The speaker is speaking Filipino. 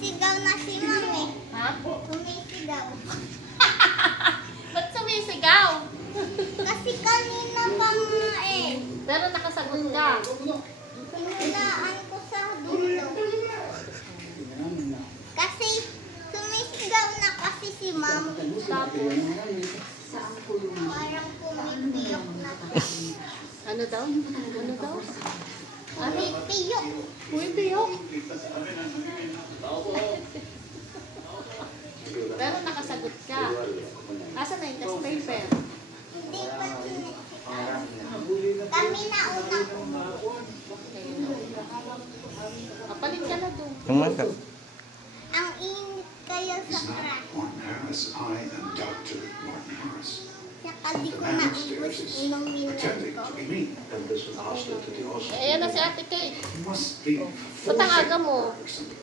Sumisigaw na si Mami. Ha? Sumisigaw. Ba't sumisigaw? Kasi kanina pa nga eh. Pero nakasagot ka. Pinulaan ko sa dulo. Kasi sumisigaw na kasi si Ma'am. Tapos, Parang pumipiyok na. ano daw? Ano daw? Ano? Pumipiyok. Pumipiyok. Pero nakasagot ka. Asa na yung test paper? Hindi pa sinisigaw. Kami na una ko. Kapalit ka na doon. Tumaga. Ang init kayo sa He's not crack. Martin Harris. I am Dr. Martin Harris. Saka di The ko man na upstairs ubus is inumin pretending ko. to be me. And this was hostile to the Ayan na si Ate Kate. He must be Ba't ang aga mo? or something.